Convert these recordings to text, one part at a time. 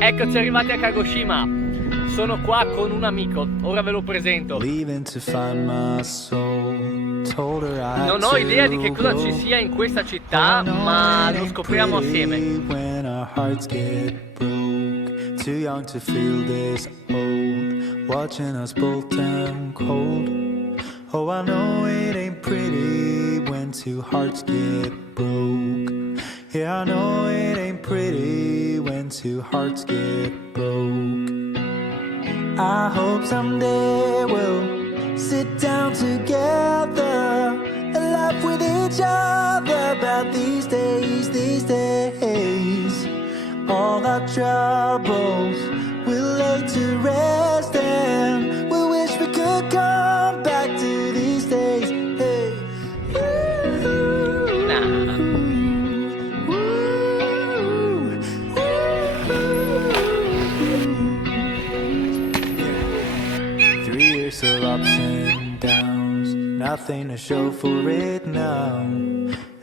Eccoci arrivati a Kagoshima. Sono qua con un amico, ora ve lo presento. Non ho idea di che cosa ci sia in questa città, ma lo scopriamo assieme. Too young to feel this old, watching us both turn cold. Oh, I know it ain't pretty when two hearts get broke. Yeah, I know it ain't pretty when two hearts get broke. I hope someday we'll sit down together and laugh with each other about these days, these days. All our troubles we'll lay to rest and we wish we could come back to these days. Hey. Yeah. 3 years of ups and downs, nothing to show for it now.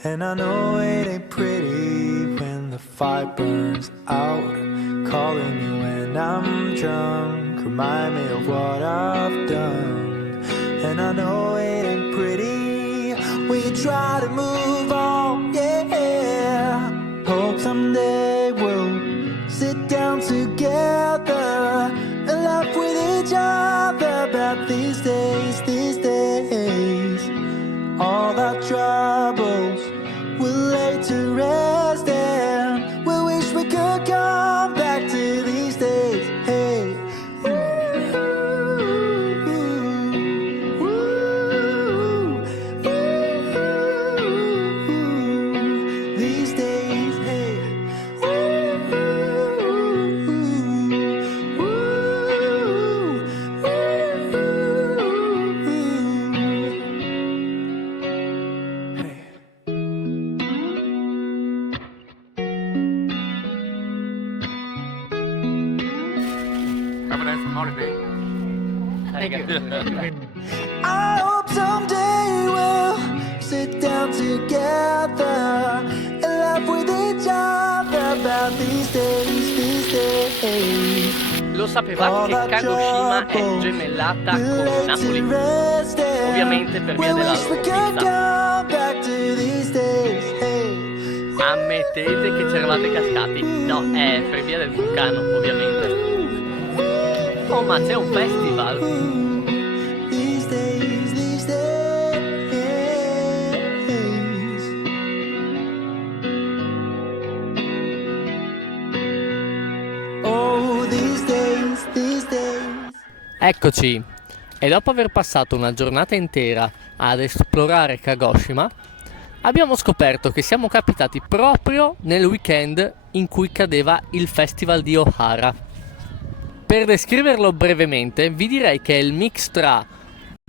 And I know it ain't pretty when the fire burns out. Calling you when I'm drunk, remind me of what I've done. And I know it ain't pretty when you try to move on, yeah. Hope someday we'll sit down together and laugh with each other about these days, these days. All our troubles we'll lay to rest and we wish we could come back to these days. Hey. These days, hey. Have a nice holiday. I hope someday we'll sit down together and laugh with each other about these days, these days. Lo sapevate che Kagoshima è gemellata con Napoli? Ovviamente per via della loro pizza. Ammettete che c'eravate cascati. No, è per via del vulcano, ovviamente. Oh, ma c'è un festival! These days, these days. Oh, these days, these days. Eccoci! E dopo aver passato una giornata intera ad esplorare Kagoshima, abbiamo scoperto che siamo capitati proprio nel weekend in cui cadeva il festival di Ohara. Per descriverlo brevemente, vi direi che è il mix tra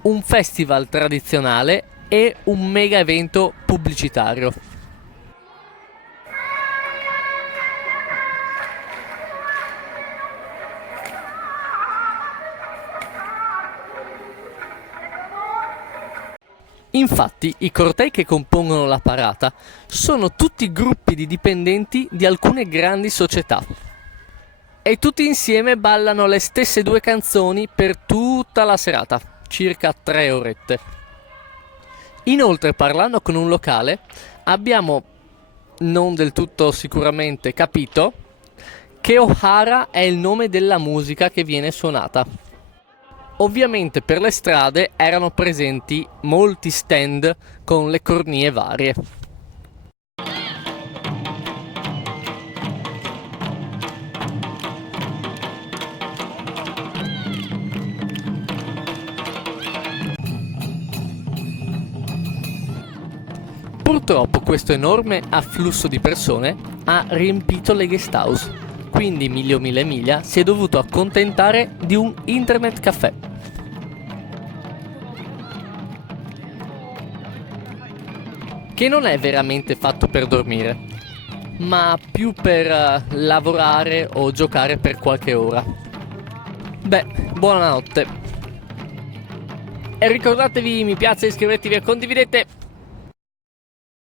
un festival tradizionale e un mega evento pubblicitario. Infatti, i cortei che compongono la parata sono tutti gruppi di dipendenti di alcune grandi società. E tutti insieme ballano le stesse due canzoni per tutta la serata, circa 3 orette. Inoltre, parlando con un locale, abbiamo non del tutto sicuramente capito che Ohara è il nome della musica che viene suonata. Ovviamente per le strade erano presenti molti stand con le cornie varie. Purtroppo questo enorme afflusso di persone ha riempito le guest house, quindi Emilio Mille Miglia si è dovuto accontentare di un internet caffè. Che non è veramente fatto per dormire, ma più per lavorare o giocare per qualche ora. Beh, buonanotte. E ricordatevi, mi piace, iscrivetevi e condividete.